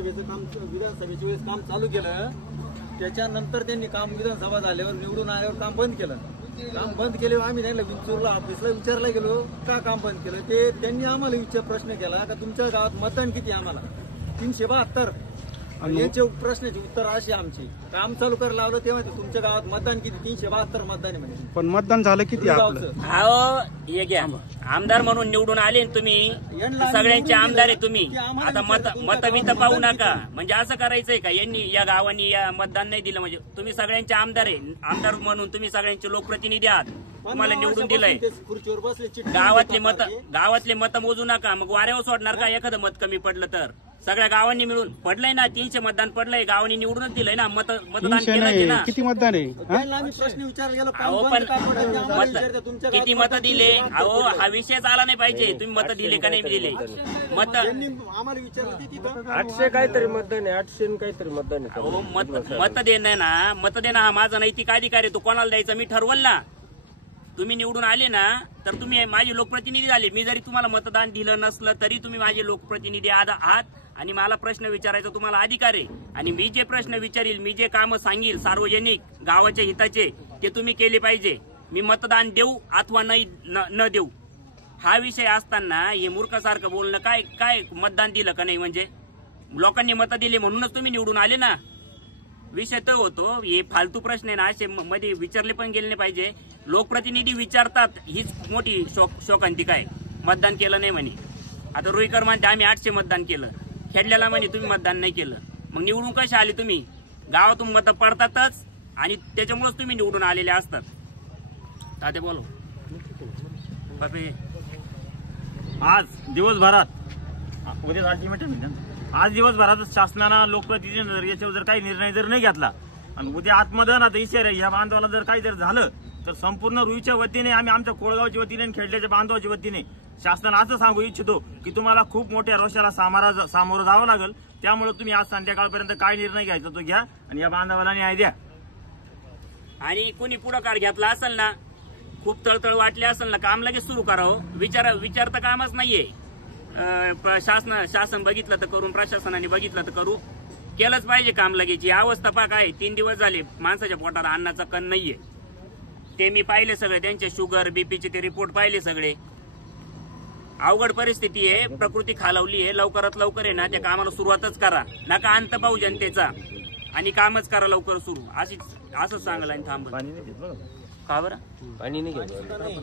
विधानसभेचं काम विधानसभेच्या वेळेस काम चालू केलं, त्याच्यानंतर त्यांनी काम विधानसभा झाल्यावर निवडून आल्यावर काम बंद केलं. काम बंद केले आम्ही त्यांना विंचूरला ऑफिसला विचारला गेलो का काम बंद केलं. ते त्यांनी आम्हाला प्रश्न केला का तुमच्या गावात मतदान किती आम्हाला 372. यांचे प्रश्नाचे उत्तर असे आमचे काम चालू करायला लावलं तेव्हा तुमच्या गावात मतदान किती 372 मतदान आहे म्हणजे. पण मतदान झालं किती आपलं? हे घ्या आमदार म्हणून निवडून आले तुम्ही सगळ्यांचे आमदार आहे तुम्ही. आता मत पाहू नका म्हणजे असं करायचंय का यांनी या गावांनी या मतदान नाही दिलं म्हणजे तुम्ही सगळ्यांचे आमदार आहे. आमदार म्हणून तुम्ही सगळ्यांचे लोकप्रतिनिधी आहात. तुम्हाला निवडून दिलंय. गावातले मत मोजू नका. मग वाऱ्यावर सोडणार का एखादं मत कमी पडलं तर? सगळ्या गावांनी मिळून पडलंय ना 300 मतदान पडलंय. गावांनी निवडूनच दिलंय ना. मतदान केलं ना. किती मतदान आहे? प्रश्न विचारला किती मत दिले? अहो हा विषयच आला नाही पाहिजे. तुम्ही मत दिले का नाही दिले? मत आम्हाला विचारलं 800 काहीतरी मतदान आहे. 800 काहीतरी मतदान आहे. मत देणं ना, मत देणं हा माझा नैतिक अधिकार आहे. तो कोणाला द्यायचा मी ठरवल ना. तुम्ही निवडून आले ना तर तुम्ही माझे लोकप्रतिनिधी झाले. मी जरी तुम्हाला मतदान दिलं नसलं तरी तुम्ही माझे लोकप्रतिनिधी आहात आणि मला प्रश्न विचारायचा तुम्हाला अधिकार आहे. आणि मी जे प्रश्न विचारील, मी जे कामं सांगील सार्वजनिक गावाच्या हिताचे ते तुम्ही केले पाहिजे. मी मतदान देऊ अथवा न देऊ हा विषय असताना हे मूर्खासारखं बोलणं काय मतदान दिलं का नाही म्हणजे लोकांनी मत दिले म्हणूनच तुम्ही निवडून आले ना. विषय तर होतो हे फालतू प्रश्न आहे ना असे मध्ये विचारले पण गेले नाही पाहिजे. लोकप्रतिनिधी विचारतात हीच मोठी शोकांतिका आहे. मतदान केलं नाही म्हणे. आता रुईकर म्हणते आम्ही 800 मतदान केलं. खेडल्याला म्हणे तुम्ही मतदान नाही केलं. मग निवडून कसे आले तुम्ही? गावातून मतं पडतातच आणि त्याच्यामुळेच तुम्ही निवडून आलेले असतात. ताते बोलो बापे. आज दिवसभरात आज दिवसभरात शासनानं लोकप्रतिनिधी याच्यावर जर काही निर्णय जर नाही घेतला आणि उद्या आत्मदहनाचा इशारा या बांधवाला जर काही जर झालं तर संपूर्ण रुईच्या वतीने आम्ही आमच्या कोळगावच्या वतीने आणि खेडल्याच्या बांधवाच्या वतीने शासनाला असं सांगू इच्छितो की तुम्हाला खूप मोठ्या रोषाला सामोरं जावं लागेल. त्यामुळे तुम्ही आज संध्याकाळपर्यंत काय निर्णय घ्यायचा तो घ्या आणि या बांधवाला न्याय द्या. आणि कोणी पुढाकार घेतला असेल ना, खूप तळतळ वाटले असेल ना, काम लगेच सुरू करावं. विचारता कामच नाहीये. शासन बघितलं तर करून, प्रशासनाने बघितलं तर करू. केलंच पाहिजे काम लगेच. ही अवस्था पहा काय 3 दिवस झाले माणसाच्या पोटात अन्नाचा कण नाहीये. ते मी पाहिले सगळे. त्यांचे शुगर बीपीचे ते रिपोर्ट पाहिले सगळे. अवघड परिस्थिती आहे. प्रकृती खालावली आहे. लवकरात लवकर आहे ना त्या कामाला सुरुवातच करा. नका अंत पाहू जनतेचा आणि कामच करा लवकर सुरू. असंच सांगायला आणि थांब का बरं पाणी नाही घेतलं.